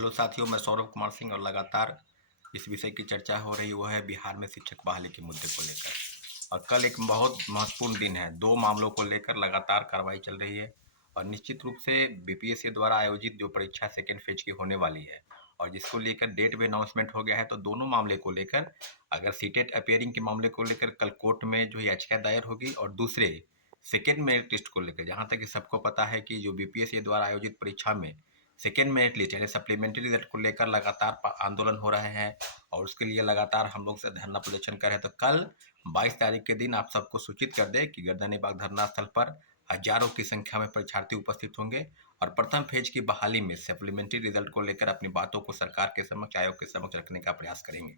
Hello साथियों, मैं सौरभ कुमार सिंह और लगातार इस विषय की चर्चा हो रही वो है बिहार में शिक्षक बहाली के मुद्दे को लेकर। और कल एक बहुत महत्वपूर्ण दिन है। दो मामलों को लेकर लगातार कार्रवाई चल रही है और निश्चित रूप से बीपीएससी द्वारा आयोजित जो परीक्षा सेकेंड फेज की होने वाली है और जिसको लेकर डेट भी अनाउंसमेंट हो गया है। तो दोनों मामले को लेकर, अगर सीटेट अपियरिंग के मामले को लेकर कल कोर्ट में जो याचिका दायर होगी, और दूसरे सेकेंड मेरिट लिस्ट को लेकर, जहाँ तक कि सबको पता है कि जो बीपीएससी द्वारा आयोजित परीक्षा में सेकेंड मेरिट लिस्ट यानी सप्लीमेंट्री रिजल्ट को लेकर लगातार आंदोलन हो रहे हैं और उसके लिए लगातार हम लोग से धरना प्रदर्शन कर रहे हैं। तो कल 22 तारीख के दिन आप सबको सूचित कर दें कि गर्दनी बाग धरना स्थल पर हजारों की संख्या में परीक्षार्थी उपस्थित होंगे और प्रथम फेज की बहाली में सप्लीमेंट्री रिजल्ट को लेकर अपनी बातों को सरकार के समक्ष, आयोग के समक्ष रखने का प्रयास करेंगे।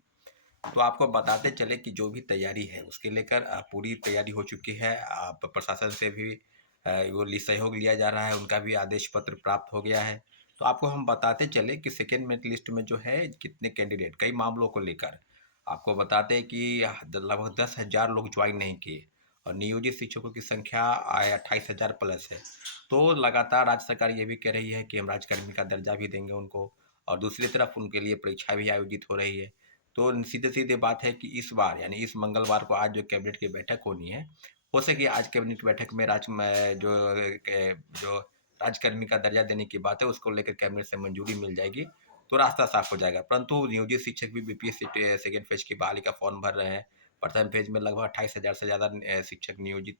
तो आपको बताते चले कि जो भी तैयारी है उसके लेकर पूरी तैयारी हो चुकी है। आप प्रशासन से भी वो सहयोग लिया जा रहा है, उनका भी आदेश पत्र प्राप्त हो गया है। तो आपको हम बताते चले कि सेकेंड मेरिट लिस्ट में जो है कितने कैंडिडेट, कई मामलों को लेकर आपको बताते हैं कि लगभग 10,000 लोग ज्वाइन नहीं किए और नियोजित शिक्षकों की संख्या 28,000 प्लस है। तो लगातार राज्य सरकार ये भी कह रही है कि हम राजकर्मी का दर्जा भी देंगे उनको, और दूसरी तरफ उनके लिए परीक्षा भी आयोजित हो रही है। तो सीधे-सीधे बात है कि इस बार यानी इस मंगलवार को आज जो कैबिनेट की बैठक होनी है, हो सके आज कैबिनेट की बैठक में जो राजकर्मी का दर्जा देने की बात है उसको लेकर कैबिनेट से मंजूरी मिल जाएगी, तो रास्ता साफ हो जाएगा। परंतु नियोजित शिक्षक भी बीपीएससी सेकेंड फेज की बहाली का फॉर्म भर रहे हैं। प्रथम फेज में लगभग 28,000 से ज़्यादा शिक्षक नियोजित,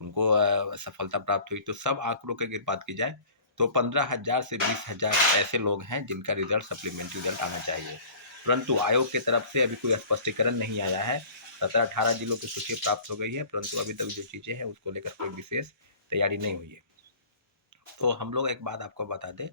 उनको सफलता प्राप्त हुई। तो सब आंकड़ों की अगर बात की जाए तो 15,000 से 20,000 ऐसे लोग हैं जिनका रिजल्ट, सप्लीमेंट्री रिजल्ट आना चाहिए। परंतु आयोग की तरफ से अभी कोई स्पष्टीकरण नहीं आया है। 17-18 जिलों की सूची प्राप्त हो गई है, परंतु अभी तक जो चीज़ें हैं उसको लेकर कोई विशेष तैयारी नहीं हुई है। तो हम लोग एक बात आपको बता दें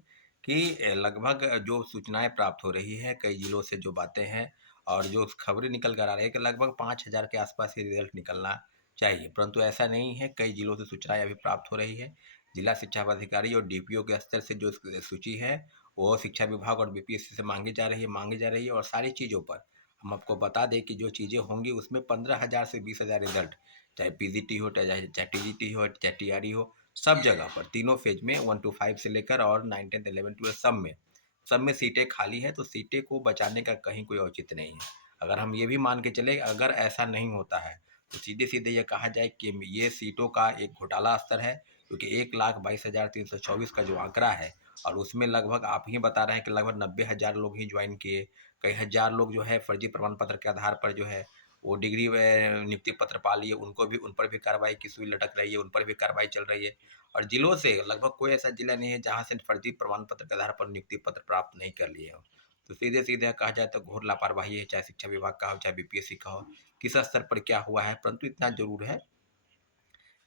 कि लगभग जो सूचनाएं प्राप्त हो रही है कई जिलों से, जो बातें हैं और जो खबरें निकल कर आ रही है कि लगभग 5,000 के आसपास ही रिजल्ट निकलना चाहिए, परंतु ऐसा नहीं है। कई जिलों से सूचनाएं अभी प्राप्त हो रही है। जिला शिक्षा पदाधिकारी और डीपीओ के स्तर से जो सूची है वो शिक्षा विभाग और बीपीएससी से मांगी जा रही है और सारी चीज़ों पर हम आपको बता दें कि जो चीज़ें होंगी उसमें 15,000 से 20,000 रिजल्ट, चाहे पीजीटी हो, चाहे टीजीटी हो, चाहे टीआरई हो, सब जगह पर तीनों फेज में 1 to 5 से लेकर और 9, 10, 11, 12 सब में सीटें खाली है। तो सीटें को बचाने का कहीं कोई औचित्य नहीं है। अगर हम ये भी मान के चले, अगर ऐसा नहीं होता है तो सीधे सीधे ये कहा जाए कि ये सीटों का एक घोटाला स्तर है, क्योंकि 1,22,324 का जो आंकड़ा है और उसमें लगभग आप ही बता रहे हैं कि लगभग 90,000 लोग ही ज्वाइन किए। कई हजार लोग जो है फर्जी प्रमाण पत्र के आधार पर जो है वो डिग्री नियुक्ति पत्र पा लिए, उनको भी, उन पर भी कार्रवाई की सुई लटक रही है, उन पर भी कार्रवाई चल रही है। और जिलों से लगभग कोई ऐसा जिला नहीं है जहाँ से फर्जी प्रमाण पत्र के आधार पर नियुक्ति पत्र प्राप्त नहीं कर लिए हो। तो सीधे सीधे कहा जाए तो घोर लापरवाही है, चाहे शिक्षा विभाग का हो, चाहे बीपीएससी का हो, किस स्तर पर क्या हुआ है। परंतु इतना जरूर है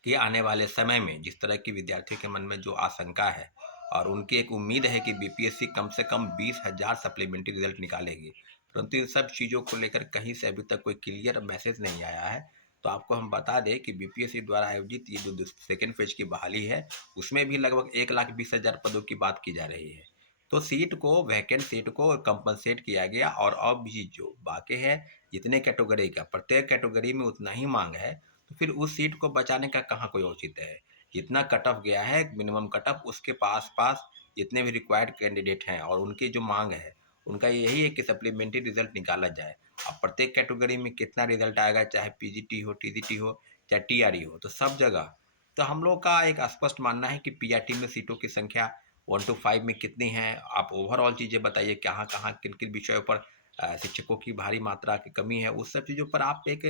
कि आने वाले समय में जिस तरह की विद्यार्थियों के मन में जो आशंका है और उनकी एक उम्मीद है कि बीपीएससी कम से कम 20,000 सप्लीमेंट्री रिजल्ट निकालेगी, परंतु इन सब चीज़ों को लेकर कहीं से अभी तक कोई क्लियर मैसेज नहीं आया है। तो आपको हम बता दें कि बीपीएससी द्वारा आयोजित ये जो सेकेंड फेज की बहाली है उसमें भी लगभग 1,20,000 पदों की बात की जा रही है। तो सीट को, वैकेंट सीट को कंपनसेट किया गया और अब भी जो बाकी है, जितने कैटेगरी का, प्रत्येक कैटेगरी में उतना ही मांग है, तो फिर उस सीट को बचाने का कहाँ कोई औचित्य है। जितना कट ऑफ गया है, मिनिमम कट ऑफ, उसके पास पास जितने भी रिक्वायर्ड कैंडिडेट हैं और उनकी जो मांग है उनका यही है कि सप्लीमेंट्री रिजल्ट निकाला जाए। अब प्रत्येक कैटेगरी में कितना रिजल्ट आएगा, चाहे पीजीटी हो, टीजीटी हो, चाहे टीआरई हो, तो सब जगह तो हम लोग का एक स्पष्ट मानना है कि पीआरटी में सीटों की संख्या 1 to 5 में कितनी है। आप ओवरऑल चीज़ें बताइए, कहाँ कहाँ किन किन विषयों पर शिक्षकों की भारी मात्रा की कमी है, उस सब चीज़ों पर आप एक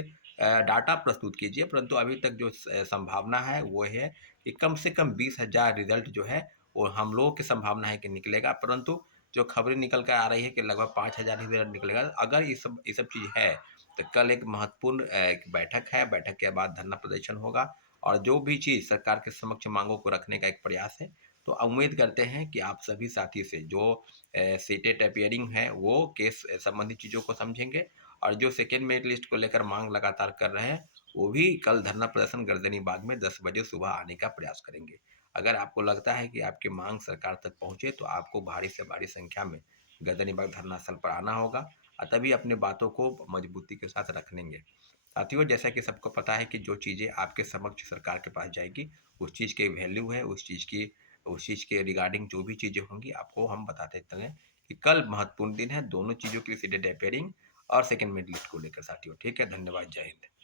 डाटा प्रस्तुत कीजिए। परंतु अभी तक जो संभावना है वो है कि कम से कम 20,000 रिजल्ट जो है वो हम लोगों की संभावना है कि निकलेगा। परंतु जो खबरें निकल कर आ रही है कि लगभग 5,000 ही रिजल्ट निकलेगा। अगर ये सब चीज़ है तो कल एक महत्वपूर्ण एक बैठक है, बैठक के बाद धरना प्रदर्शन होगा और जो भी चीज़ सरकार के समक्ष मांगों को रखने का एक प्रयास है। तो उम्मीद करते हैं कि आप सभी साथी से जो सीटेट अपियरिंग है वो केस संबंधित चीज़ों को समझेंगे और जो सेकेंड मेरिट लिस्ट को लेकर मांग लगातार कर रहे हैं वो भी कल धरना प्रदर्शन गर्दनी बाग में 10 बजे सुबह आने का प्रयास करेंगे। अगर आपको लगता है कि आपकी मांग सरकार तक पहुंचे तो आपको भारी से भारी संख्या में गर्दनी बाग धरना स्थल पर आना होगा और तभी अपनी बातों को मजबूती के साथ रखेंगे। साथियों, जैसा कि सबको पता है कि जो चीज़ें आपके समक्ष सरकार के पास जाएगी उस चीज़ की वैल्यू है, उस चीज़ की तो उस चीज़ के रिगार्डिंग जो भी चीज़ें होंगी आपको हम बताते चलें कि कल महत्वपूर्ण दिन है दोनों चीज़ों के लिए, सीधे अपेयरिंग और सेकंड मेडलिस्ट को लेकर साथियों। ठीक है, धन्यवाद, जय हिंद।